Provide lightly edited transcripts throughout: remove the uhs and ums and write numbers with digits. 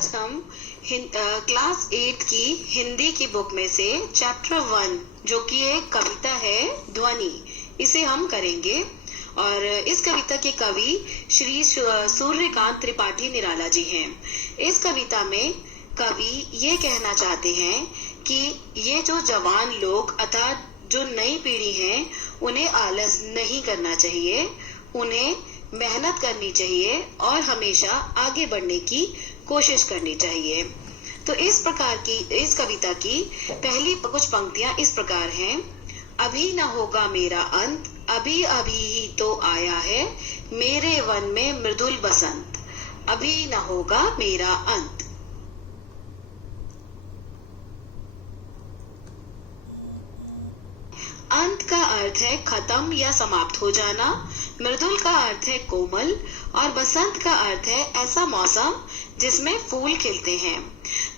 आज हम क्लास 8 की हिंदी की बुक में से चैप्टर 1 जो कि एक कविता है ध्वनि, इसे हम करेंगे। और इस कविता के कवि श्री सूर्यकांत त्रिपाठी निराला जी हैं। इस कविता में कवि ये कहना चाहते हैं कि ये जो जवान लोग अर्थात जो नई पीढ़ी है उन्हें आलस नहीं करना चाहिए, उन्हें मेहनत करनी चाहिए और हमेशा आगे बढ़ने की कोशिश करनी चाहिए। तो इस प्रकार की इस कविता की पहली कुछ पंक्तियां इस प्रकार हैं। अभी न होगा मेरा अंत, अभी अभी ही तो आया है मेरे वन में मृदुल बसंत, अभी न होगा मेरा अंत। अंत का अर्थ है खत्म या समाप्त हो जाना, मृदुल का अर्थ है कोमल और बसंत का अर्थ है ऐसा मौसम जिसमें फूल खिलते हैं।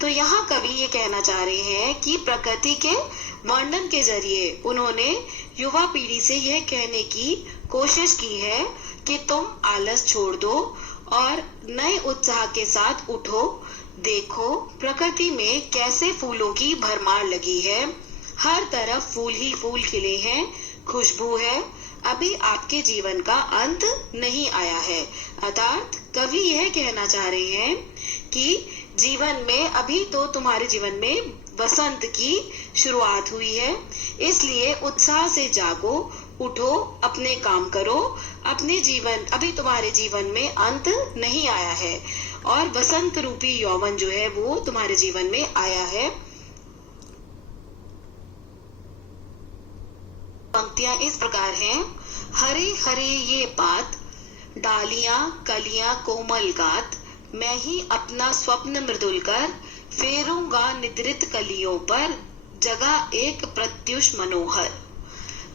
तो यहाँ कवि ये कहना चाह रहे हैं कि प्रकृति के वर्णन के जरिए उन्होंने युवा पीढ़ी से यह कहने की कोशिश की है कि तुम आलस छोड़ दो और नए उत्साह के साथ उठो। देखो प्रकृति में कैसे फूलों की भरमार लगी है, हर तरफ फूल ही फूल खिले हैं, खुशबू है। अभी आपके जीवन का अंत नहीं आया है। अर्थात कवि यह कहना चाह रहे हैं कि जीवन में अभी तो तुम्हारे जीवन में बसंत की शुरुआत हुई है, इसलिए उत्साह से जागो, उठो, अपने काम करो। अपने जीवन अभी तुम्हारे जीवन में अंत नहीं आया है और बसंत रूपी यौवन जो है वो तुम्हारे जीवन में आया है। पंक्तियां इस प्रकार हैं। हरे हरे ये बात, डालियां कलियां कोमल गात, मैं ही अपना स्वप्न मृदुल कर, फेरूंगा निद्रित कलियों पर, जगह एक प्रत्युष मनोहर।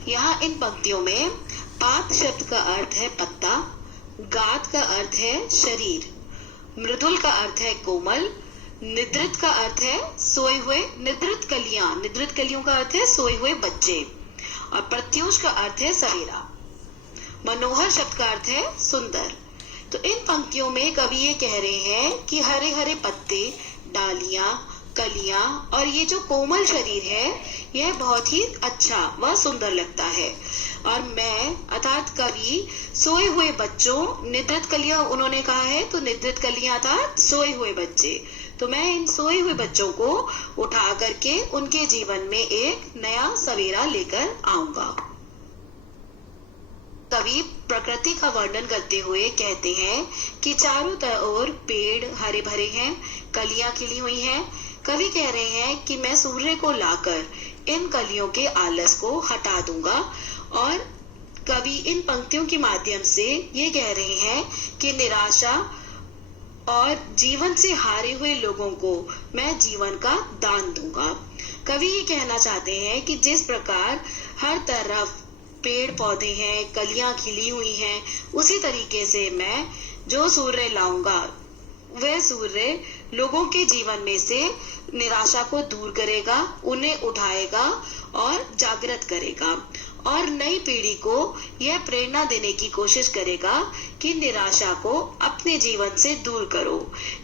यहाँ इन पंक्तियों में पात शब्द का अर्थ है पत्ता, गात का अर्थ है शरीर, मृदुल का अर्थ है कोमल, निद्रित का अर्थ है सोए हुए, निद्रित कलियों का अर्थ है सोए हुए बच्चे और प्रत्युष का अर्थ है सवेरा, मनोहर शब्द का अर्थ है सुंदर। तो इन पंक्तियों में कवि ये कह रहे हैं कि हरे हरे पत्ते, डालियां, कलियां और ये जो कोमल शरीर है यह बहुत ही अच्छा व सुंदर लगता है। और मैं अर्थात कवि सोए हुए बच्चों, निद्रित कलियां उन्होंने कहा है तो निद्रित कलियां अर्थात सोए हुए बच्चे, तो मैं इन सोए हुए बच्चों को उठा करके उनके जीवन में एक नया सवेरा लेकर आऊंगा। कवि प्रकृति का वर्णन करते हुए कहते हैं कि चारों ओर पेड़ हरे भरे हैं, कलियां खिली हुई हैं। कवि कह रहे हैं कि मैं सूर्य को लाकर इन कलियों के आलस को हटा दूंगा। और कवि इन पंक्तियों के माध्यम से ये कह रहे हैं कि निराशा और जीवन से हारे हुए लोगों को मैं जीवन का दान दूंगा। कवि ये कहना चाहते हैं कि जिस प्रकार हर तरफ पेड़ पौधे हैं, कलियां खिली हुई हैं, उसी तरीके से मैं जो सूर्य लाऊंगा वह सूर्य लोगों के जीवन में से निराशा को दूर करेगा, उन्हें उठाएगा और जागृत करेगा और नई पीढ़ी को यह प्रेरणा देने की कोशिश करेगा कि निराशा को अपने जीवन से दूर करो।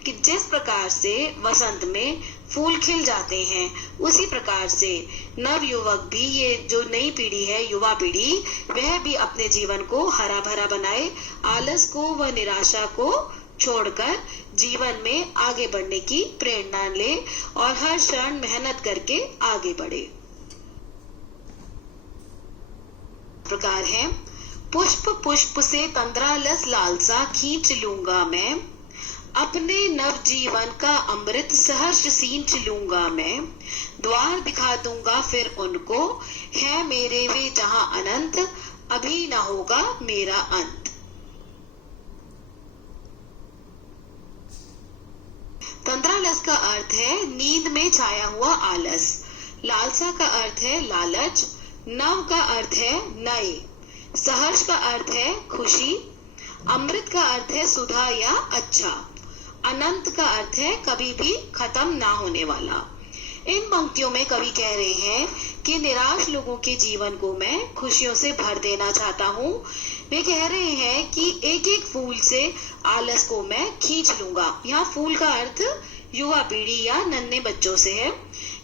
कि जिस प्रकार से वसंत में फूल खिल जाते हैं उसी प्रकार से नव युवक भी, ये जो नई पीढ़ी है, युवा पीढ़ी, वह भी अपने जीवन को हरा भरा बनाए, आलस को व निराशा को छोड़कर जीवन में आगे बढ़ने की प्रेरणा ले और हर क्षण मेहनत करके आगे बढ़े। प्रकार है। पुष्प पुष्प से तंद्रालस लालसा खींच लूंगा मैं, अपने नव जीवन का अमृत सहर्ष सींच लूंगा मैं, द्वार दिखा दूंगा फिर उनको, है मेरे वे जहां अनंत, अभी न होगा मेरा अंत। तंद्रालस का अर्थ है नींद में छाया हुआ आलस, लालसा का अर्थ है लालच, नव का अर्थ है नए, सहर्ष का अर्थ है खुशी, अमृत का अर्थ है सुधा या अच्छा, अनंत का अर्थ है कभी भी खत्म ना होने वाला। इन पंक्तियों में कवि कह रहे हैं कि निराश लोगों के जीवन को मैं खुशियों से भर देना चाहता हूँ। वे कह रहे हैं कि एक एक फूल से आलस को मैं खींच लूंगा। यहाँ फूल का अर्थ युवा पीढ़ी या नन्हे बच्चों से है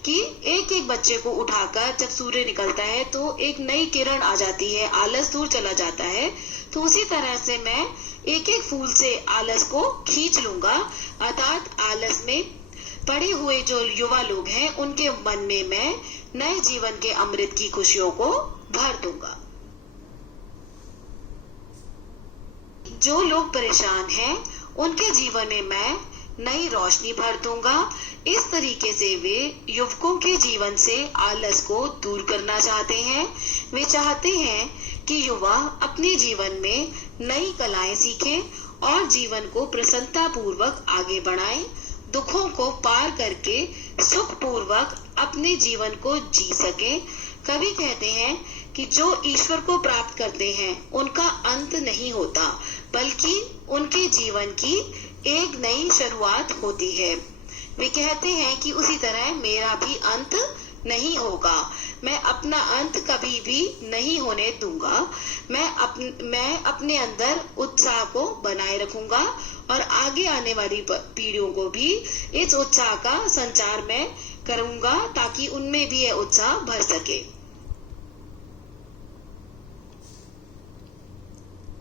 कि एक एक बच्चे को उठाकर जब सूर्य निकलता है तो एक नई किरण आ जाती है, आलस दूर चला जाता है। तो उसी तरह से मैं एक एक फूल से आलस को खींच लूंगा, अर्थात आलस में पड़े हुए जो युवा लोग हैं उनके मन में मैं नए जीवन के अमृत की खुशियों को भर दूंगा। जो लोग परेशान हैं उनके जीवन में मैं नई रोशनी भर दूंगा। इस तरीके से वे युवकों के जीवन से आलस को दूर करना चाहते हैं। वे चाहते हैं कि युवा अपने जीवन में नई कलाएं सीखें और जीवन को प्रसन्नता पूर्वक आगे बढ़ाएं, दुखों को पार करके सुख पूर्वक अपने जीवन को जी सकें। कवि कहते हैं कि जो ईश्वर को प्राप्त करते हैं उनका अंत नहीं होता, बल्कि उनके जीवन की एक नई शुरुआत होती है। वे कहते हैं कि उसी तरह मेरा भी अंत नहीं होगा, मैं अपना अंत कभी भी नहीं होने दूंगा। मैं अपने अंदर उत्साह को बनाए रखूंगा और आगे आने वाली पीढ़ियों को भी इस उत्साह का संचार मैं करूंगा ताकि उनमें भी यह उत्साह भर सके।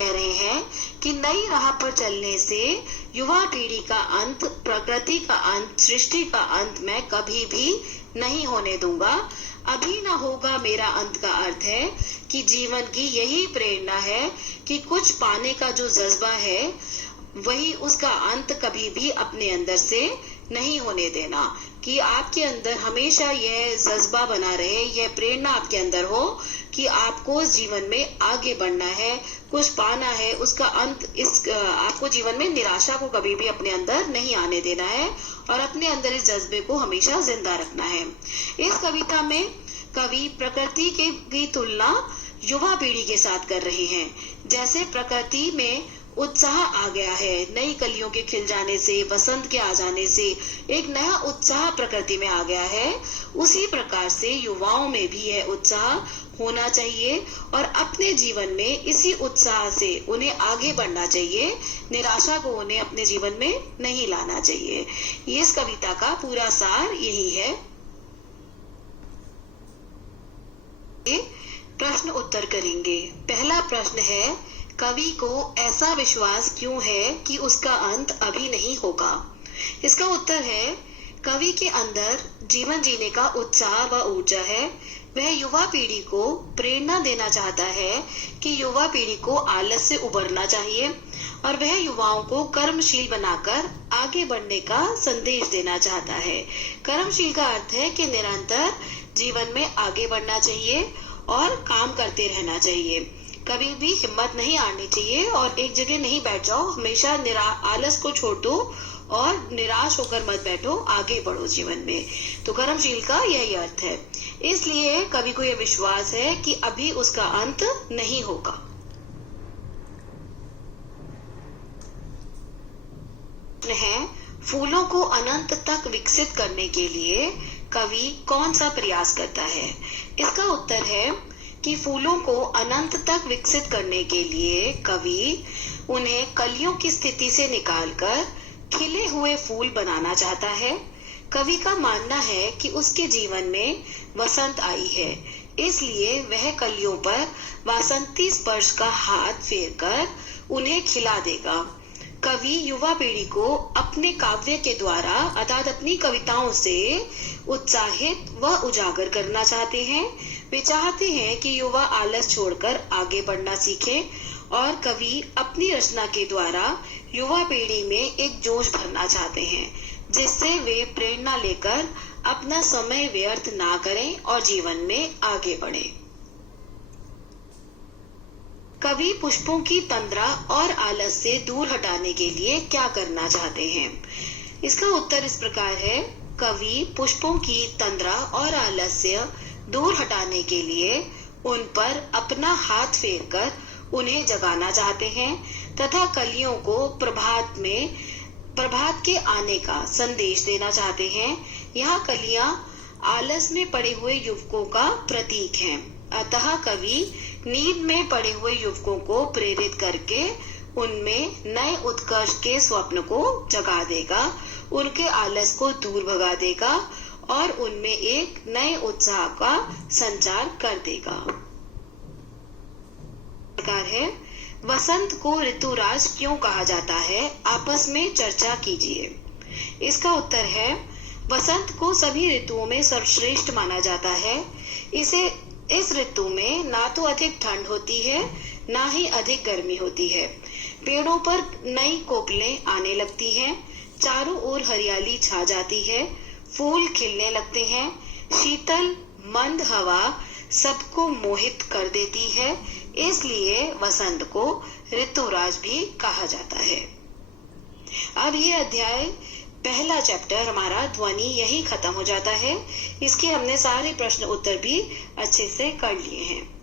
कह रहे हैं कि नई राह पर चलने से युवा पीढ़ी का अंत, प्रकृति का अंत, सृष्टि का अंत मैं कभी भी नहीं होने दूंगा। अभी ना होगा मेरा अंत का अर्थ है कि जीवन की यही प्रेरणा है कि कुछ पाने का जो जज्बा है वही उसका अंत कभी भी अपने अंदर से नहीं होने देना, कि आपके अंदर हमेशा यह जज्बा बना रहे, यह प्रेरणा आपके अंदर हो कि आपको जीवन में आगे बढ़ना है, कुछ पाना है, उसका अंत आपको जीवन में निराशा को कभी भी अपने अंदर नहीं आने देना है और अपने अंदर इस जज्बे को हमेशा जिंदा रखना है। इस कविता में कवि प्रकृति की तुलना युवा पीढ़ी के साथ कर रहे हैं। जैसे प्रकृति में उत्साह आ गया है, नई कलियों के खिल जाने से, वसंत के आ जाने से एक नया उत्साह प्रकृति में आ गया है, उसी प्रकार से युवाओं में भी यह उत्साह होना चाहिए और अपने जीवन में इसी उत्साह से उन्हें आगे बढ़ना चाहिए। निराशा को उन्हें अपने जीवन में नहीं लाना चाहिए। इस कविता का पूरा सार यही है। प्रश्न उत्तर करेंगे। पहला प्रश्न है, कवि को ऐसा विश्वास क्यों है कि उसका अंत अभी नहीं होगा? इसका उत्तर है, कवि के अंदर जीवन जीने का उत्साह व ऊर्जा है। वह युवा पीढ़ी को प्रेरणा देना चाहता है कि युवा पीढ़ी को आलस से उबरना चाहिए और वह युवाओं को कर्मशील बनाकर आगे बढ़ने का संदेश देना चाहता है। कर्मशील का अर्थ है कि निरंतर जीवन में आगे बढ़ना चाहिए और काम करते रहना चाहिए। कभी भी हिम्मत नहीं हारनी चाहिए और एक जगह नहीं बैठ जाओ, हमेशा आलस को छोड़ दो और निराश होकर मत बैठो, आगे बढ़ो जीवन में। तो कर्मशील का यही अर्थ है। इसलिए कवि को यह विश्वास है कि अभी उसका अंत नहीं होगा। है, फूलों को अनंत तक विकसित करने के लिए कवि कौन सा प्रयास करता है? इसका उत्तर है कि फूलों को अनंत तक विकसित करने के लिए कवि उन्हें कलियों की स्थिति से निकालकर खिले हुए फूल बनाना चाहता है। कवि का मानना है कि उसके जीवन में वसंत आई है, इसलिए वह कलियों पर वासंती स्पर्श का हाथ फेरकर उन्हें खिला देगा। कवि युवा पीढ़ी को अपने काव्य के द्वारा अर्थात अपनी कविताओं से उत्साहित व उजागर करना चाहते हैं। वे चाहते हैं कि युवा आलस छोड़कर आगे बढ़ना सीखें और कवि अपनी रचना के द्वारा युवा पीढ़ी में एक जोश भरना चाहते हैं, जिससे वे प्रेरणा लेकर अपना समय व्यर्थ ना करें और जीवन में आगे बढ़ें। कवि पुष्पों की तंद्रा और आलस से दूर हटाने के लिए क्या करना चाहते हैं? इसका उत्तर इस प्रकार है, कवि पुष्पों की तंद्रा और आलस से दूर हटाने के लिए उन पर अपना हाथ फेरकर उन्हें जगाना चाहते हैं तथा कलियों को प्रभात के आने का संदेश देना चाहते हैं। यहाँ कलियां आलस में पड़े हुए युवकों का प्रतीक हैं। अतः कवि नींद में पड़े हुए युवकों को प्रेरित करके उनमें नए उत्कर्ष के स्वप्न को जगा देगा, उनके आलस को दूर भगा देगा और उनमें एक नए उत्साह का संचार कर देगा। प्रकार है, वसंत को ऋतुराज क्यों कहा जाता है, आपस में चर्चा कीजिए। इसका उत्तर है, वसंत को सभी ऋतुओं में सर्वश्रेष्ठ माना जाता है। इस ऋतु में ना तो अधिक ठंड होती है, ना ही अधिक गर्मी होती है। पेड़ों पर नई कोकिलें आने लगती हैं, चारों ओर हरियाली छा जाती है, फूल खिलने लगते हैं, शीतल मंद हवा सबको मोहित कर देती है। इसलिए वसंत को ऋतुराज भी कहा जाता है। अब ये अध्याय पहला चैप्टर हमारा ध्वनि यही खत्म हो जाता है। इसके हमने सारे प्रश्न उत्तर भी अच्छे से कर लिए हैं।